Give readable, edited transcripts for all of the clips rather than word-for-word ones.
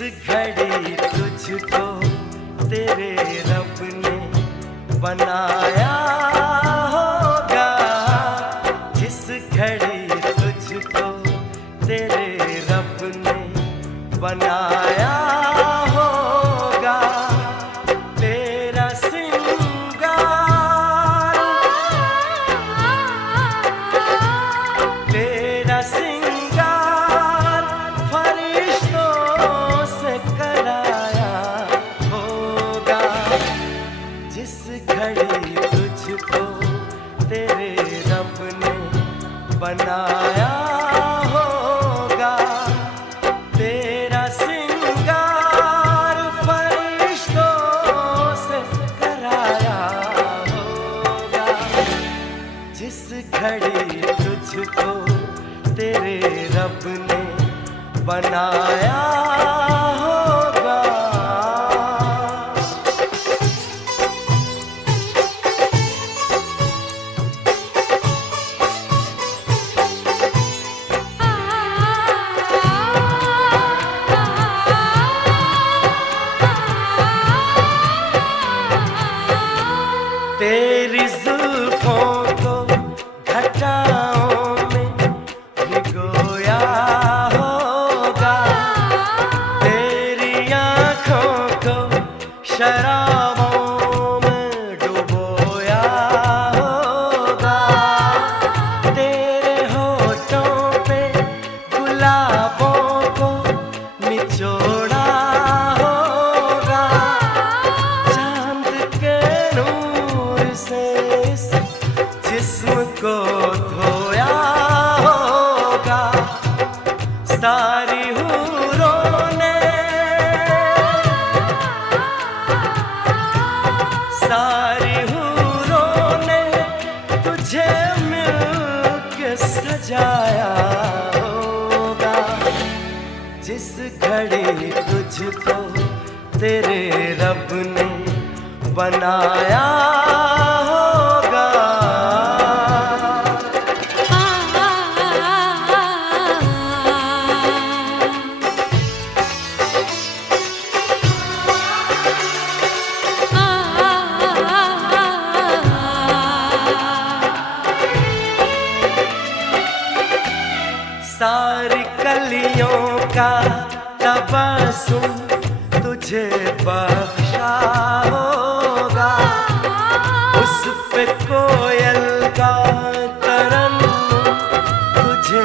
घड़ी तुझको तेरे रब ने बनाया होगा, जिस घड़ी तुझको तेरे रब ने बनाया होगा, तेरा सिंगार, तेरा सिंगार फरिश्तों से कराया होगा, जिस घड़ी तुझको तेरे रब ने बनाया होगा, तेरा सिंगार फरिश्तों से कराया होगा, जिस घड़ी तुझको तेरे रब ने बनाया होगा। तेरी जुल्फों को घटाओं में भिगोया होगा, तेरी आँखों को शराबों में डुबोया होगा, तेरे होठों पे गुलाबों को निचोड़ा होगा, चांद के नूर से इस जिस्म को धोया होगा, सारी हूरों ने, सारी हूरों ने तुझे मिलके सजाया होगा, जिस घड़ी तुझको तेरे रब ने बनाया होगा। सारी कलियों का तबस्सुम तुझे बख्शा होगा, उस पे कोयल का तरन्नुम तुझे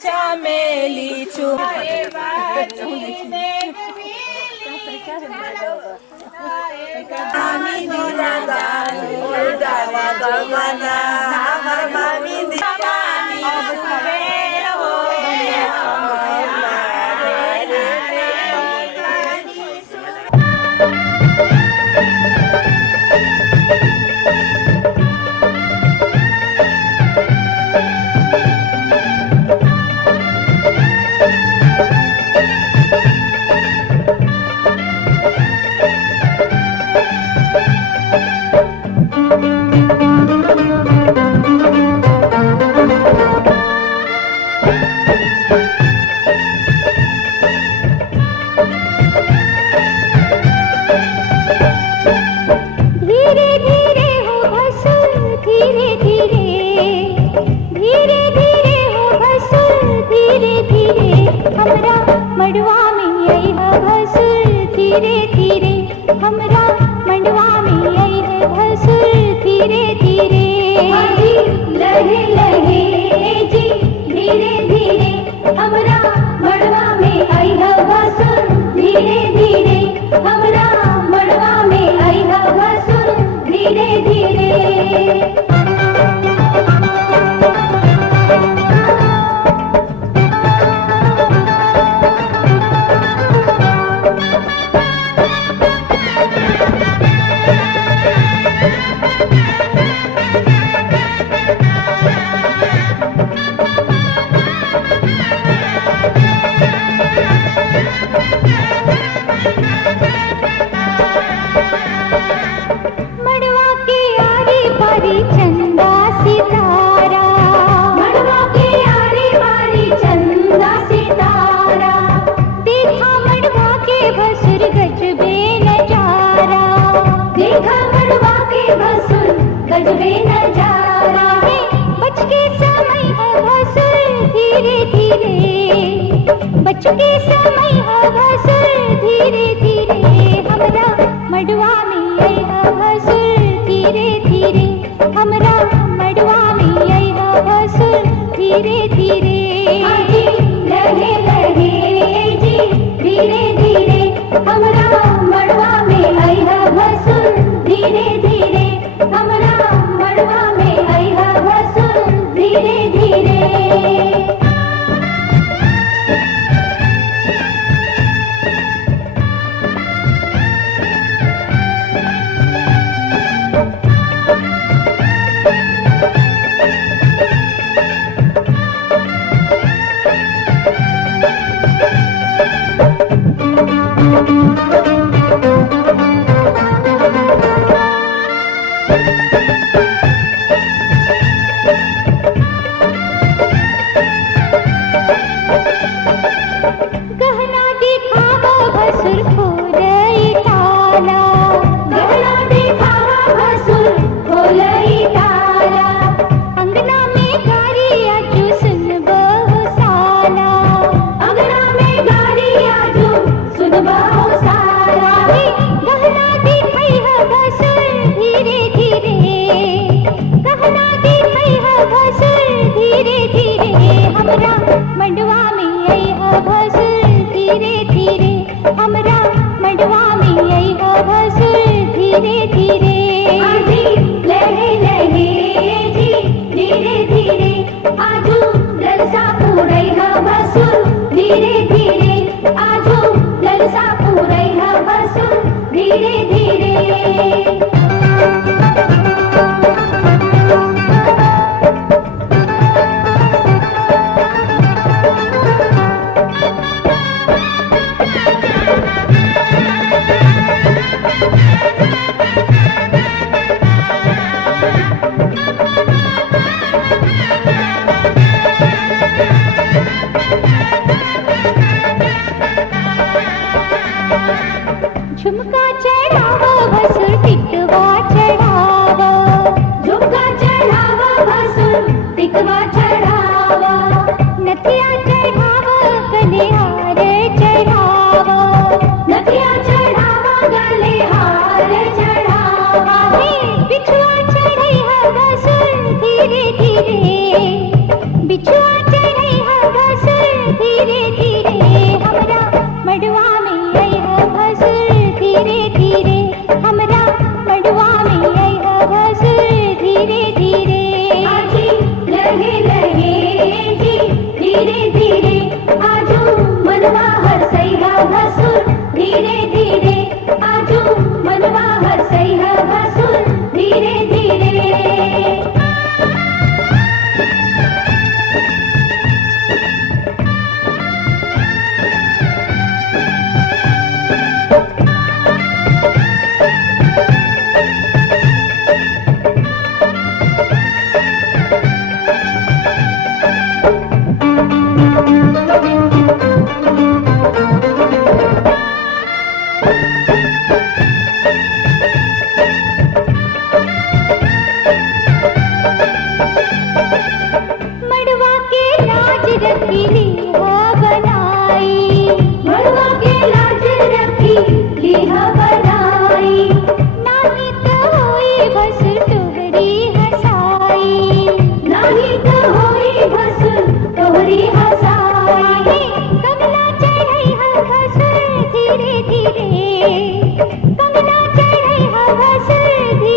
चमेली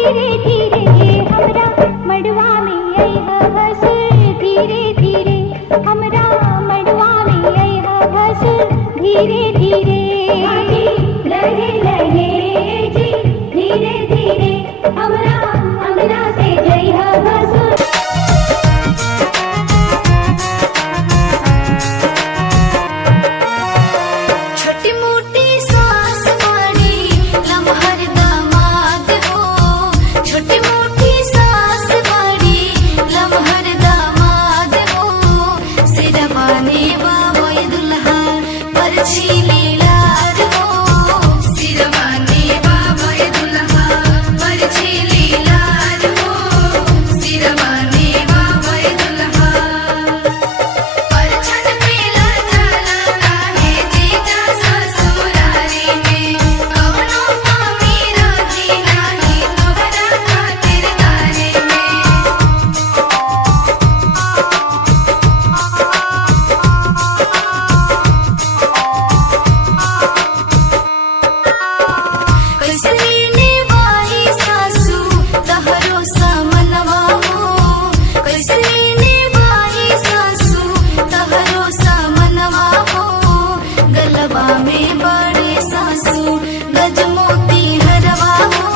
धीरे धीरे हमरा मड़वा में अइहा भसुर, धीरे धीरे हमरा मड़वा में अइहा भसुर, धीरे धीरे लहे लहे जी, धीरे धीरे हमरा अंगना से जइहा भसुर। छोटी मोटी सास बड़ी लम्हर दामाद हो, छोटी मोटी सास बड़ी लम्हर दामाद हो, सिरवाने बाबोय दुल्हा परछी लीलार हो, सिरवाने बाबोय दुल्हा परछी लीलार हो, सिरवाने बाबोय दुल्हा परछन पेला जाला काहे जीजा ससुरारी में, कौनो कमी रही नाही तोहरा खातिरदारी में। कैसे निभाई सासू तहरो समनवा हो, कैसे निभाई सासू तहरो समनवा हो, गलबा में बड़े सासू गजमोती हरवा हो,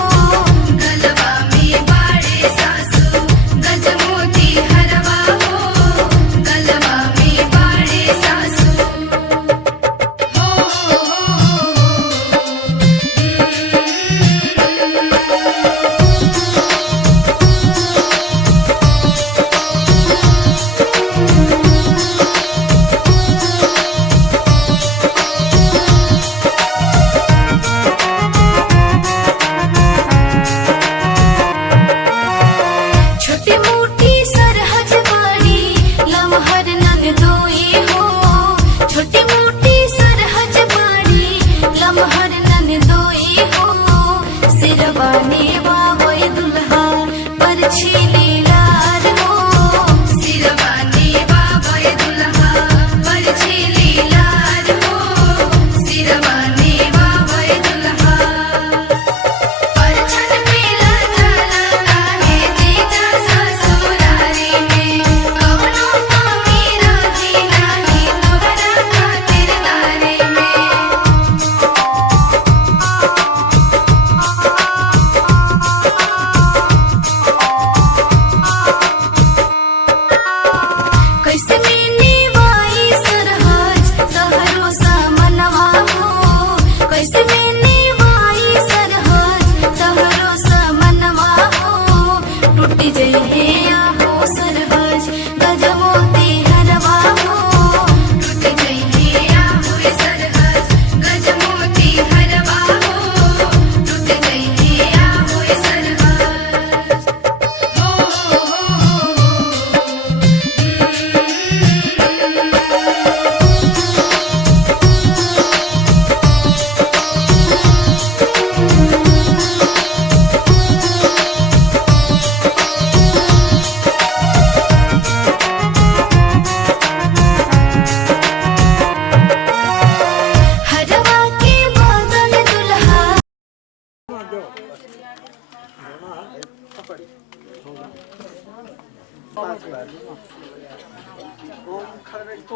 गलबा में बड़े सासू गजमोती हरवा हो, गलबा में बड़े सासू छोटी मोटी सरहज बड़ी लम्हर ननदोई हो, छोटी मोटी सरहज बड़ी लम्हर ननदोई हो, सिरवाने बाबोय दुल्हा परछी लीलार हो, सिरवाने बाबोय दुल्हा परछी लीलार हो, सिरवाने बाबोय दुल्हा परछन पेला जाला काहे जीजा ससुरारी में, कौनो कमी रही नाही तोहरा खातिरदारी में। कैसे निभाई सरहज तहरो समनवा हो, कैसे निभाई सरहज तहरो समनवा हो, टूट जइहे आहो सरहज गजमोती हरवा हो, टूट जइहे आहो सरहज गजमोती हरवा हो, टूट जइहे आहो सरहज हरवा के बदन दुल्हा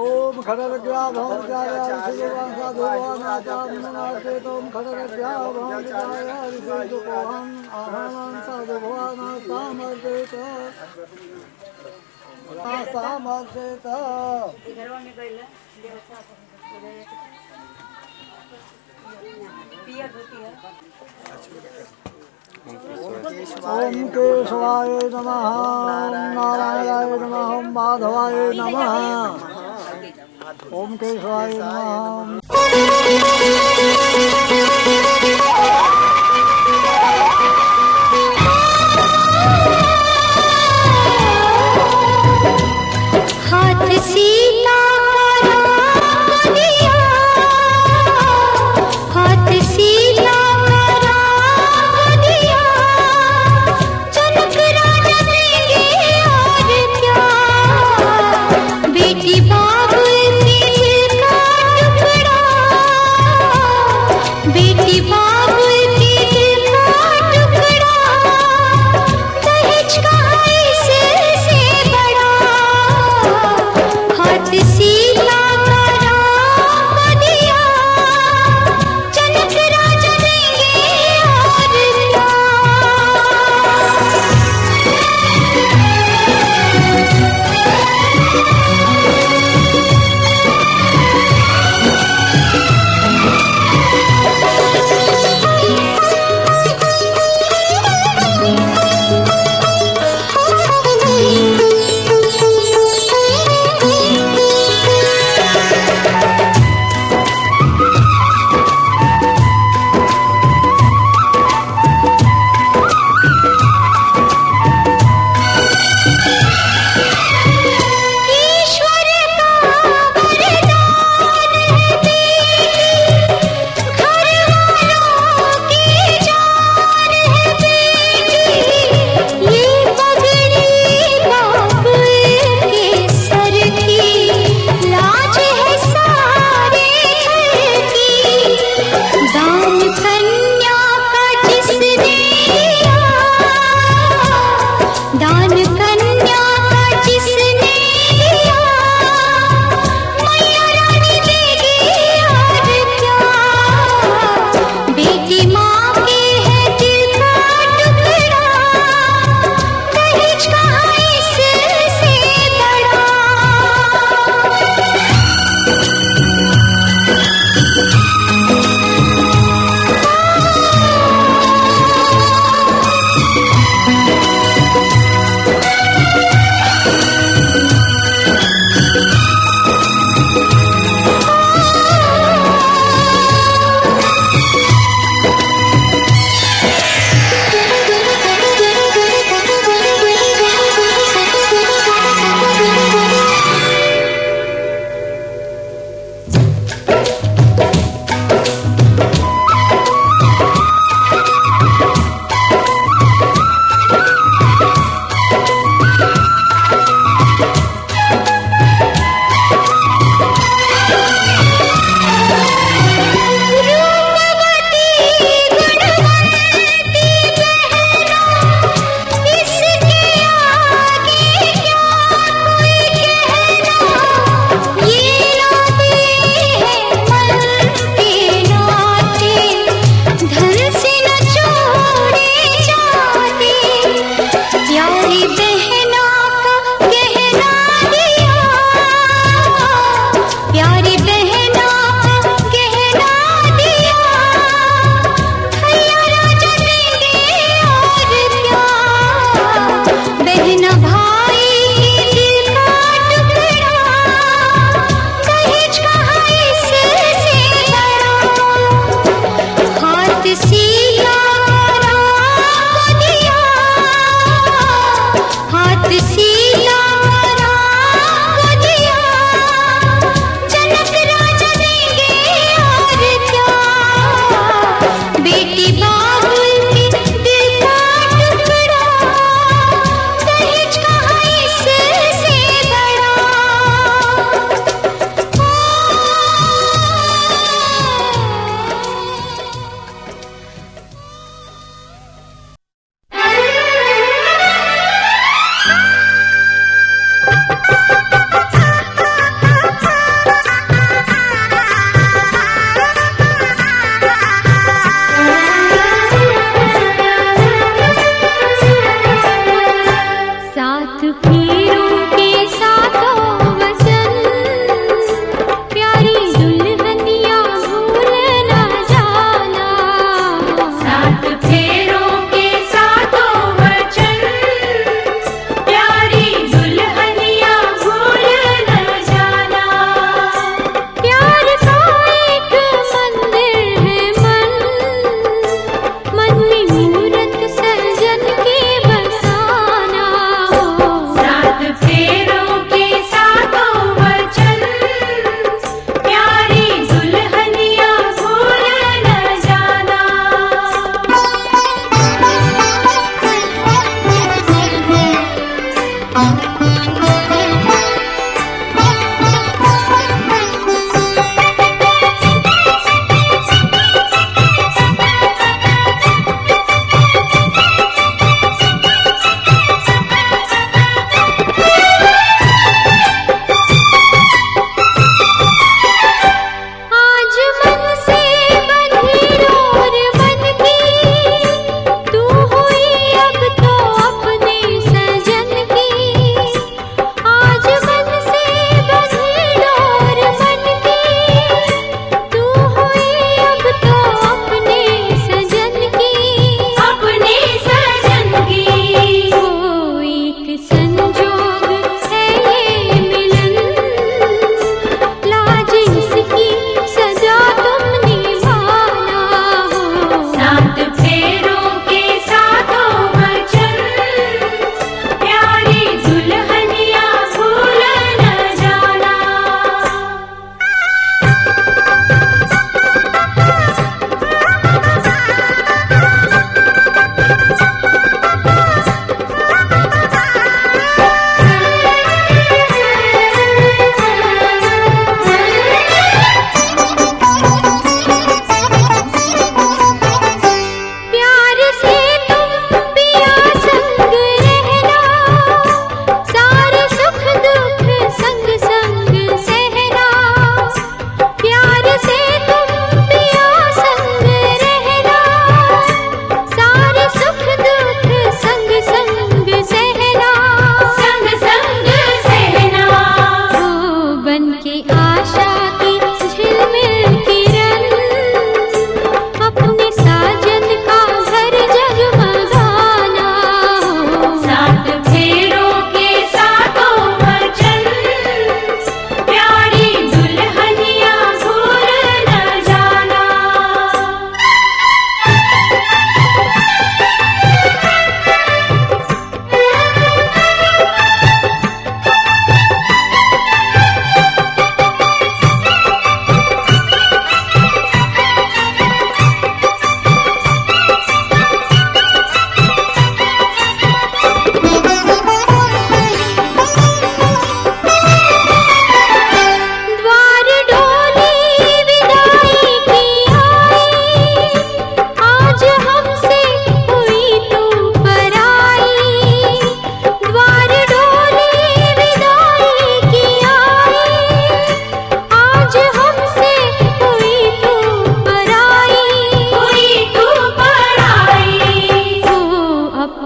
ओम खड़रज्ञा भवज्ञाया शिवां साधुवानाचार्यनाथे तोम खड़रज्ञा भवज्ञाया ऋषिदुपोहं आहनं साधुवानासामर्जेत सामर्जेत। ओम केशवाय नमः, ओम नारायणाय नमः, ओम माधवाय नमः, ओम केशवाय नमः। हाथ सीता का दिया, हाथ सीता का दिया, जनक राजा देंगे और क्या, बेटी बाबू की दिल का टुकड़ा,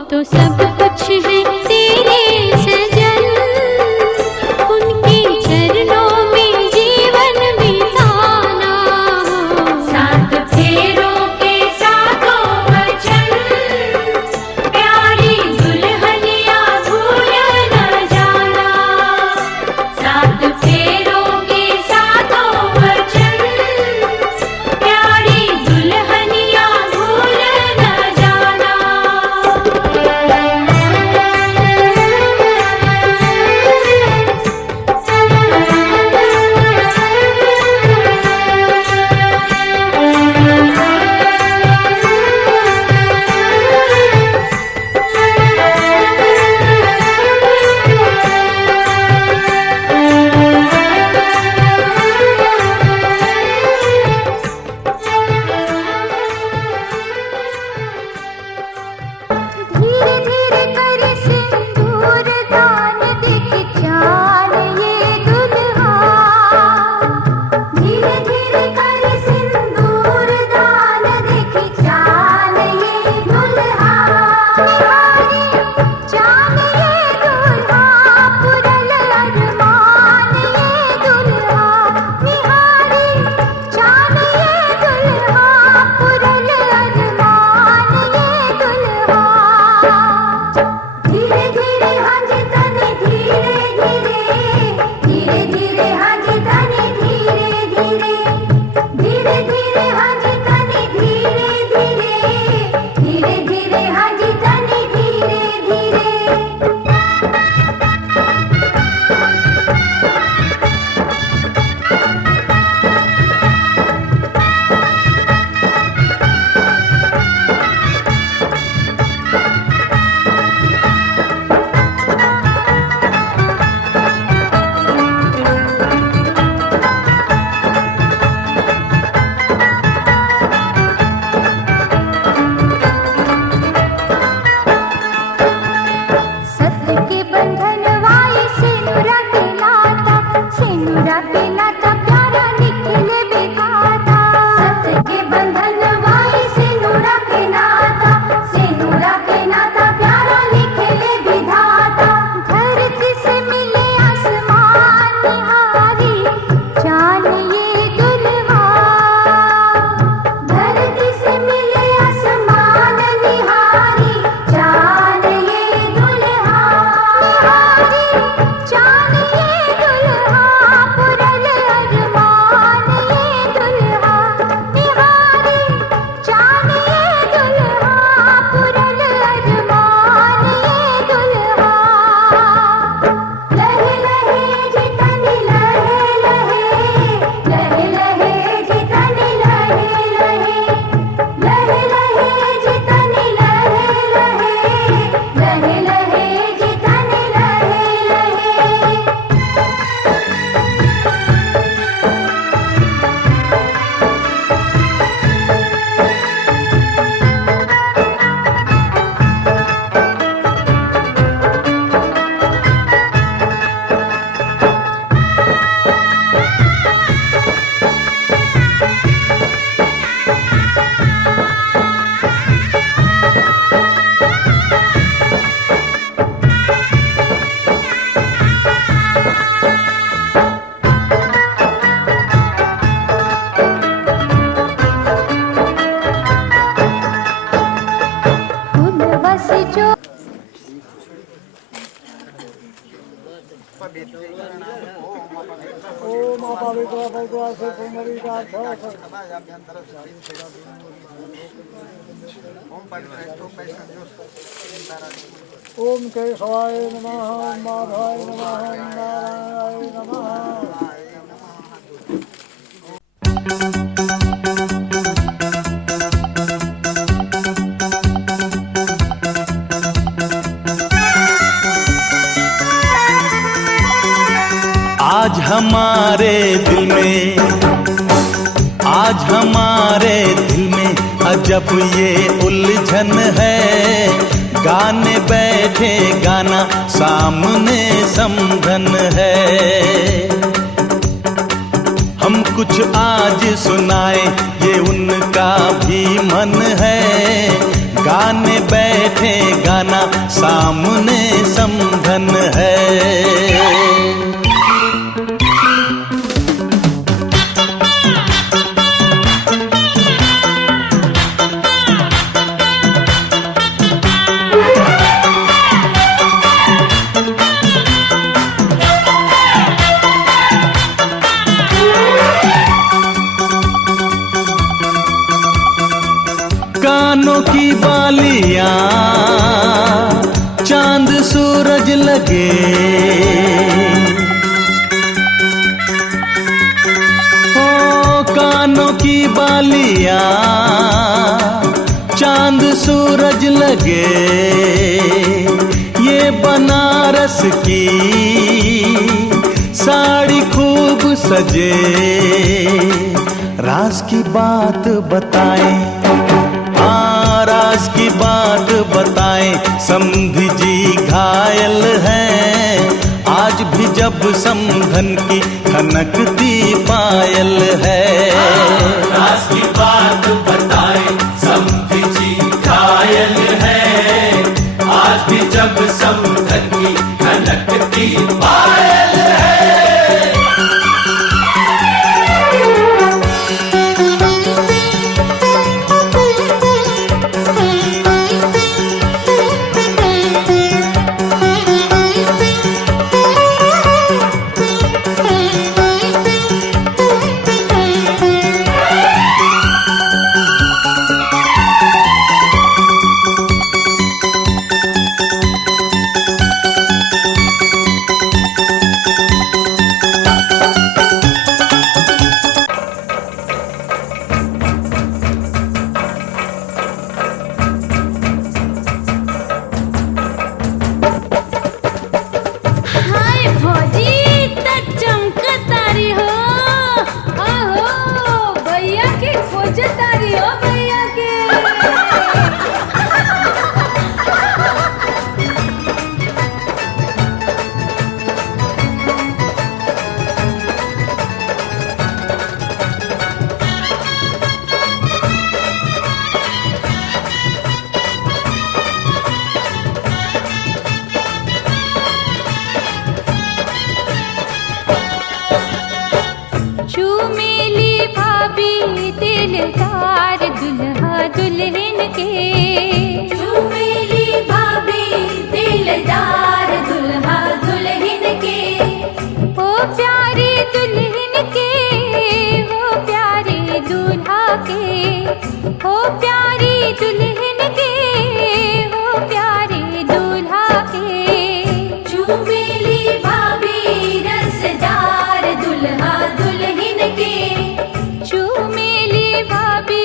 तो सब कुछ है तेरे सजन, उनके चरणों में जीवन बिताना हो। सात फेरों के सातों वचन, प्यारी दुल्हनिया भूल न जाना। सात फेरों के सातों वचन, प्यारी दुल्हनिया भूल न जाना। धीरे धीरे कर सिंदूर दान देख जान ये दुल्हा। धीरे धीरे कर सिंदूर दान देख जान ये दुल्हा। निहारी जान ये दुल्हा, पुरल अरमान ये दुल्हा। निहारी जान ये दुल्हा, पुरल अरमान ये दुल्हा। धीरे धीरे हंज तने धीरे धीरे, धीरे धीरे हंज तने धीरे धीरे, धीरे धीरे हंज तने धीरे धीरे, धीरे धीरे हंज तने धीरे धीरे। सत्य के बंधन वाई सिनुरा के नाता, सिनुरा के नाता प्यारा निकले बेगाता। सत्य के बंधन वाई सिनुरा के नाता, सिनुरा के नाता प्यारा निकले विधाता। धरती से मिले आसमान निहारी जान ये दुल्हा। धरती से मिले आसमान निहारी जान ये दुल्हा। निहारी जान ये दुल्हा, पुरल अरमान ये दुल्हा। निहारी जान ये दुल्हा, पुरल अरमान ये दुल्हा। लहे लहे जितनी लहे लहे, लहे लहे जितनी लहे लहे, लहे लहे जितनी लहे लहे, लहे लहे जितनी लहे लहे। फूलवस जो ओम अपवित्र पवित्र से पुनरीकार्थ ओम केशवाय नमः, ओम माधवाय नमः, ओम नारायणाय नमः। आज हमारे दिल में, आज हमारे दिल में अजब ये उलझन है। गाने बैठे गाना सामने समझन है। हम कुछ आज सुनाए ये उनका भी मन है। गाने बैठे गाना सामने समधन है। कानों की बालियां चांद सूरज लगे, ओ कानों की बालियां चांद सूरज लगे, ये बनारस की साड़ी खूब सजे। राज की बात बताएं, राज की बात बताएं, समधी जी घायल हैं आज भी जब समधन की खनकती पायल है। राज की बात बताएं, समधी जी घायल हैं आज भी जब समधन की खनकती पायल है। भाभी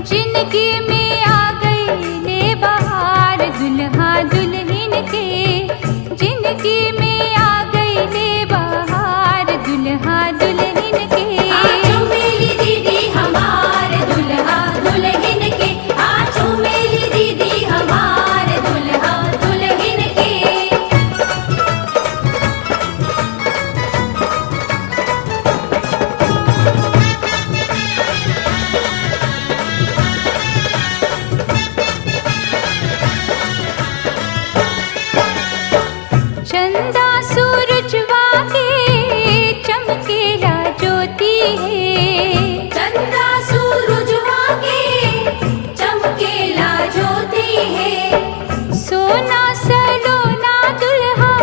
जिंदगी में आ गई ले बहार दुल्हा दुल्हन के, जिंदगी में आ गई ले बहार दुल्हा दुल्हन के। आजू मेरी दीदी हमारे दुल्हा दुल्हन के, आजू मेरी दीदी हमारे दुल्हा दुल्हन के। चंदा सूरजवा के चमकेला ज्योति है, चंदा सूरजवा के चमकेला ज्योति है। सोना सलोना दुल्हा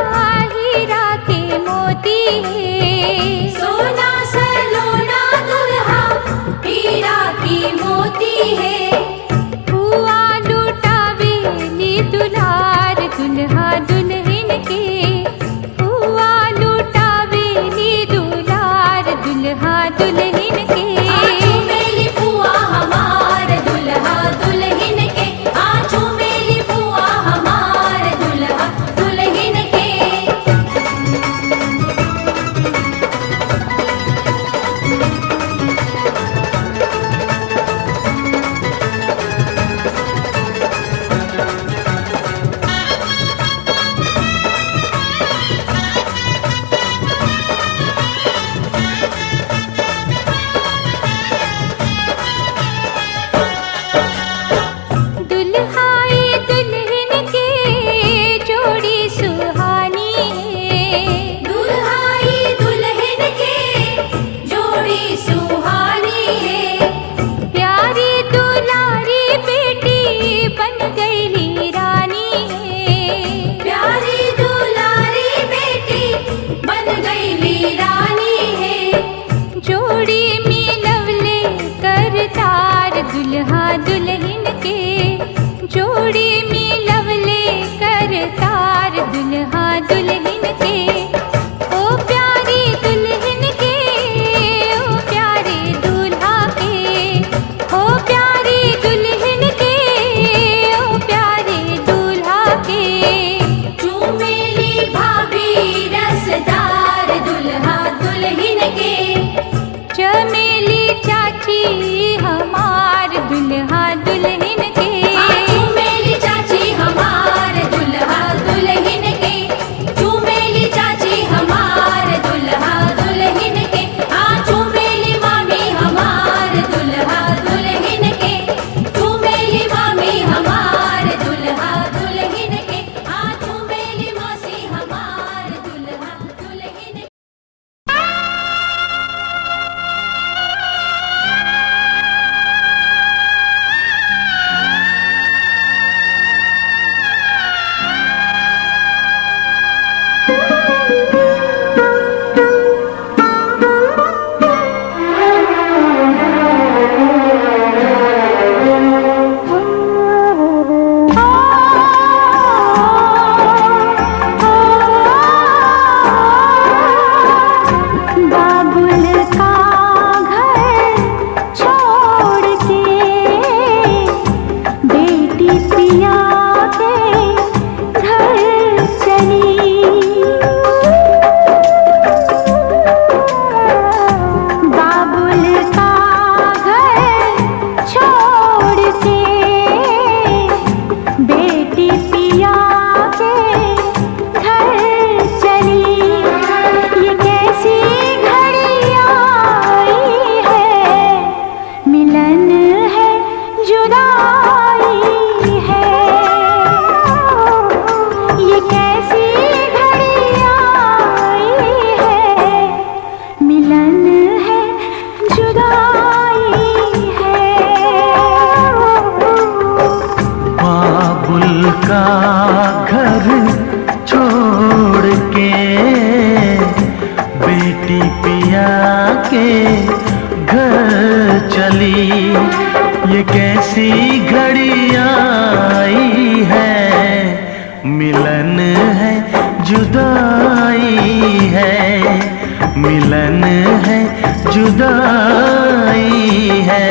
हीरा के मोती है, सोना सलोना दुल्हा हीरा की मोती है। हुआ लुटावेली दुलार दुल्हा दुल्हन के, हुआ लुटावेली दुलार दुल्हा दुल्हन के। आजू मेरी फुआ हमारे दुल्हा दुल्हन के, आजू मेरी फुआ हमारे दुल्हा दुल्हन के। दुल्हाई दुल्हन के जोड़ी सुहानी है, दुल्हाई दुल्हन के जोड़ी सुहानी है। प्यारी दुलारी बेटी बन गई रानी है, प्यारी दुलारी बेटी बन गई रानी है। जोड़ी मिलवले करतार दुल्हा दुल्हन के, जोड़ी मिलवले करतार दुल्हा दुल्हन के। ओ प्यारी दुल्हन के, ओ प्यारे दूल्हा के, ओ प्यारी दुल्हन के, ओ प्यारे दूल्हा के। चूमेली भाभी रसदार दुल्हा दुल्हन के, चमेली चाची हमार दुल्हा दुल्हन के। चूमेली चाची हमारे दुल्हा दुल्हन के, चूमेली चाची हमारे दुल्हा दुल्हन के। हाँ चूमेली मामी हमारे दुल्हा दुल्हन के, चूमेली मामी हमारे दुल्हा दुल्हन के। हाँ चूमेली मौसी हमारे दुल्हा दुल्हन के। बाबुल का घर छोड़ के बेटी पिया के घर चली, बाबुल का घर छोड़ के बेटी पिया के घर चली। ये कैसी घड़ी आई है, मिलन है जुदाई है। ये कैसी घड़ी आई है, मिलन है जुदाई है। बाबुल का घर छोड़ के बेटी पिया के घर चली, ये कैसी घड़ी आई है, मिलन है जुदाई है, मिलन है जुदाई है।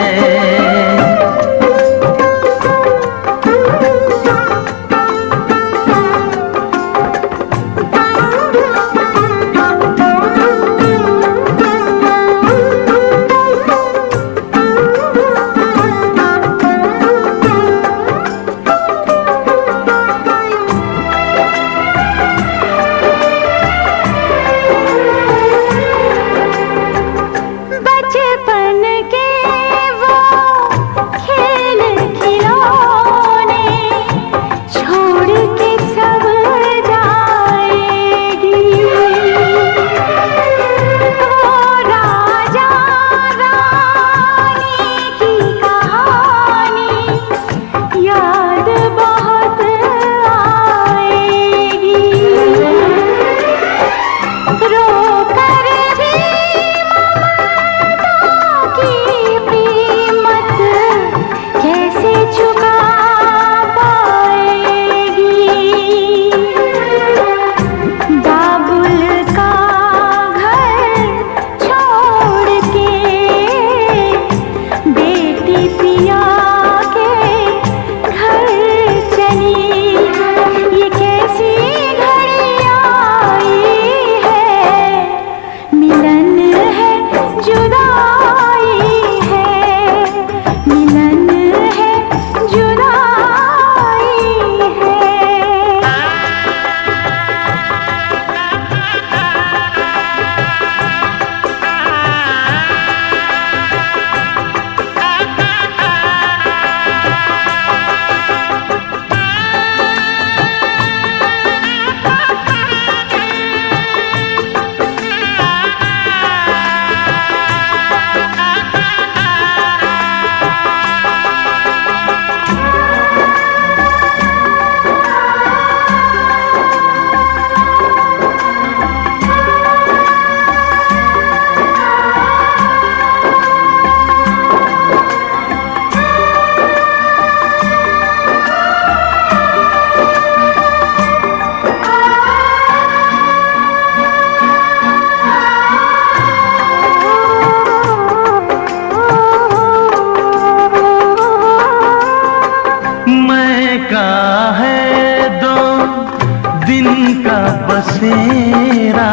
तेरा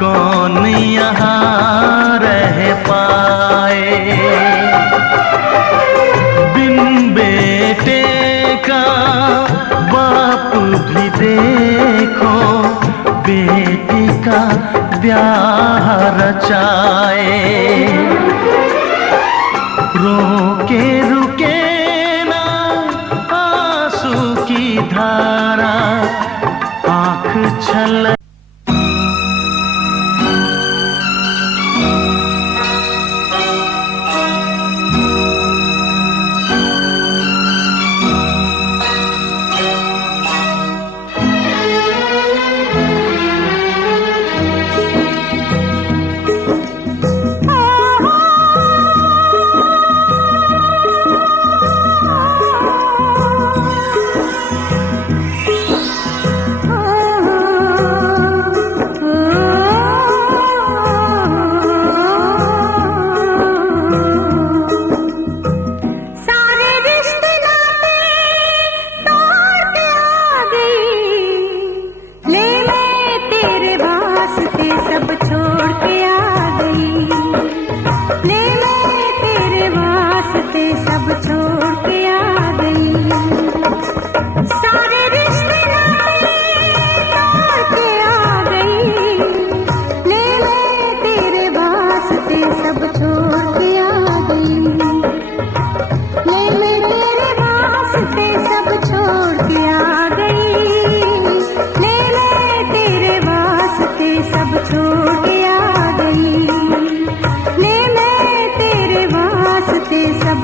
कौन यहाँ रह पाए। बिन बेटे का बाप भी देखो बेटी का ब्याह रचाए। रोके रुके ना आंसू की धारा, आँख छल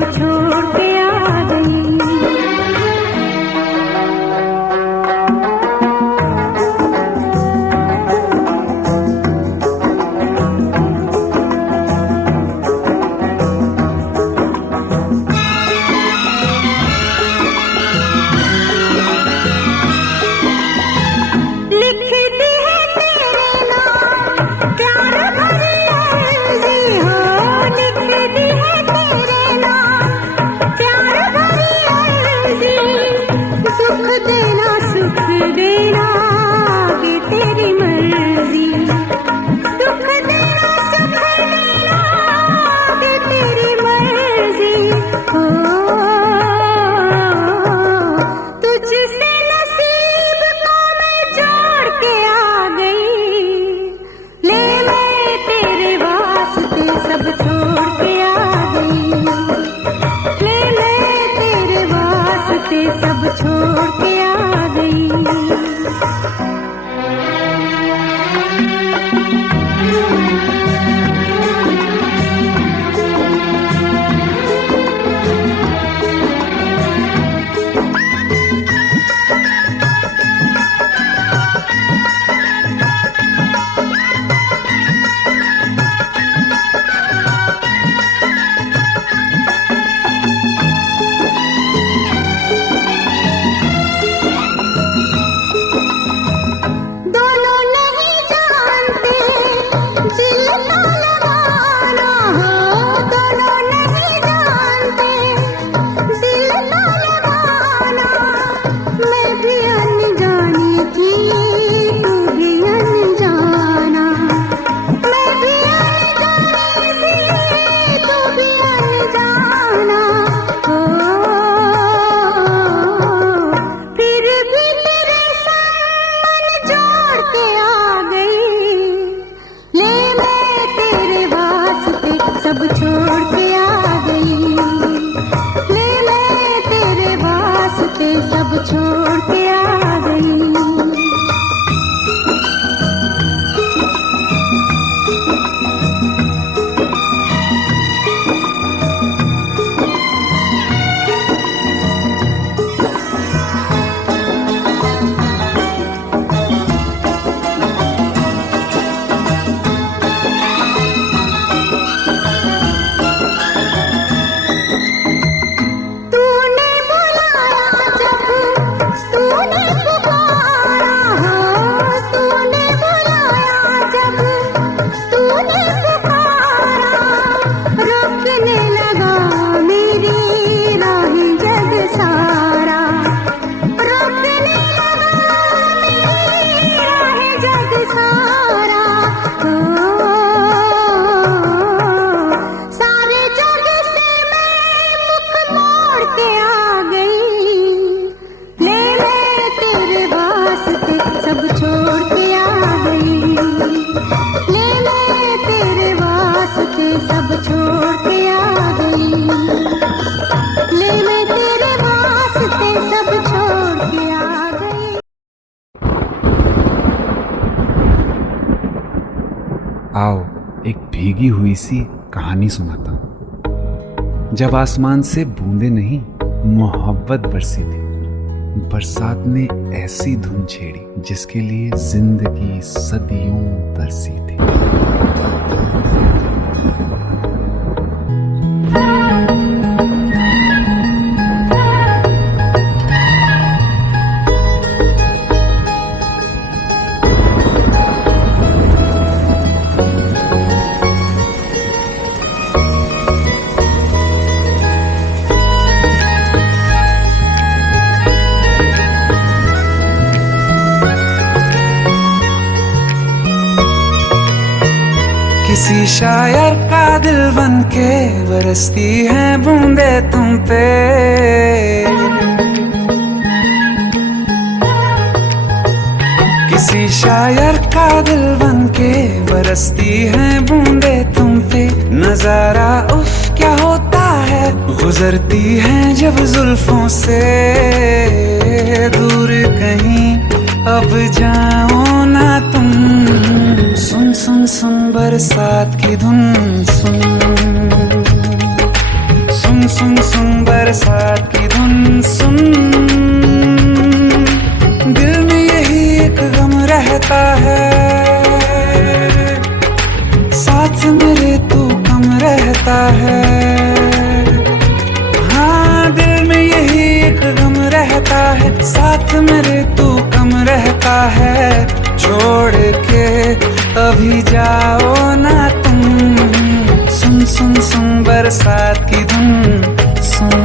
छोड़ के आ गई। एक भीगी हुई सी कहानी सुनाता हूँ। जब आसमान से बूंदे नहीं मोहब्बत बरसी थी, बरसात ने ऐसी धुन छेड़ी जिसके लिए जिंदगी सदियों तरसी थी। किसी शायर का दिल बन के बरसती हैं बूंदे तुम पे, किसी शायर का दिल बन के बरसती हैं बूंदे तुम पे। नजारा उफ क्या होता है, गुजरती हैं जब जुल्फों से दूर कहीं अब जाओ ना तुम। सुन सुन सुन बरसात की धुन, सुन सुन सुन सुन बरसात की धुन सुन। दिल में यही एक गम रहता है, साथ मेरे तू कम रहता है। हाँ दिल में यही एक गम रहता है, साथ मेरे तू कम रहता है। छोड़ के अभी जाओ ना तुम। सुन सुन सुन बरसात की धुन सुन।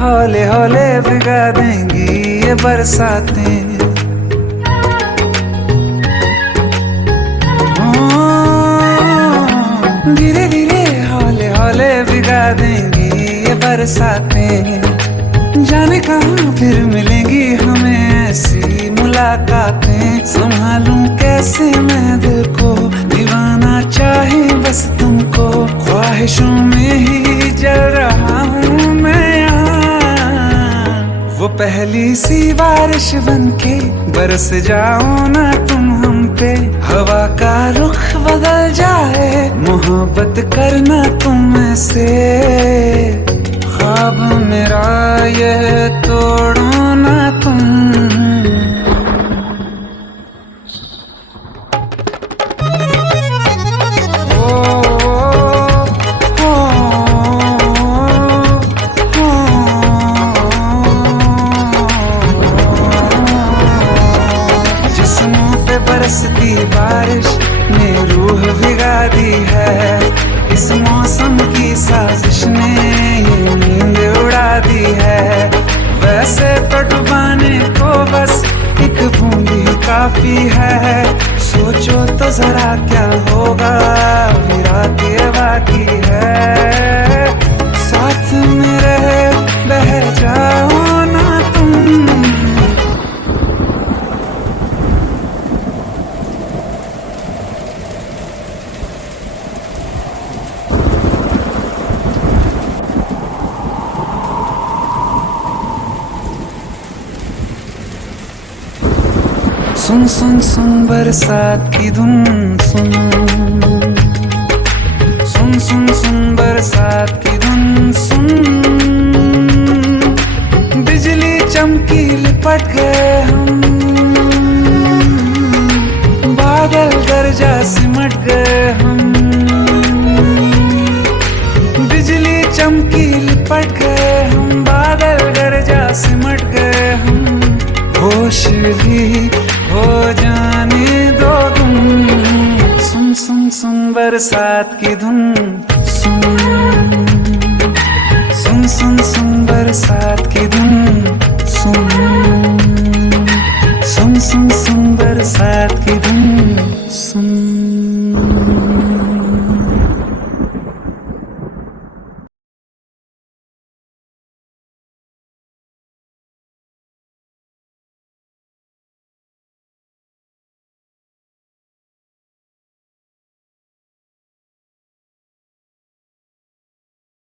हौले हौले भिगा देंगी ये बरसातें, धीरे धीरे हौले हौले भिगा देंगी ये बरसातें। जाने कहाँ फिर मिलेंगी हमें ऐसी मुलाकातें। संभालूं कैसे मैं दिल को, दीवाना चाहे बस तुमको। ख्वाहिशों में ही जल रहा हूँ मैं यहाँ। वो पहली सी बारिश बनके बरस जाओ ना तुम हम पे। हवा का रुख बदल जाए, मोहब्बत करना तुम से। ख्वाब मेरा ये तोड़ो ना तुम। बरसती बारिश ने रूह भिगा दी है। इस मौसम की साजिश ने ये नींद उड़ा दी है। वैसे तो डुबाने को बस एक बूंद ही काफी है। सोचो तो जरा क्या होगा, मेरा के बाकी है। साथ मेरे बह जाओ ना तुम। सुन सुन सुन बरसात की धुन सुन। सुन सुन सुन बरसात की धुन सुन। बिजली चमकी लिपट गए हम, बादल गरजा सिमट गए हम। बिजली चमकी लिपट गए हम, बादल गरजा सिमट गए हम। होश भी हो सुन सुन सुन बरसात की धुन सुन सुन सुन सुन बरसात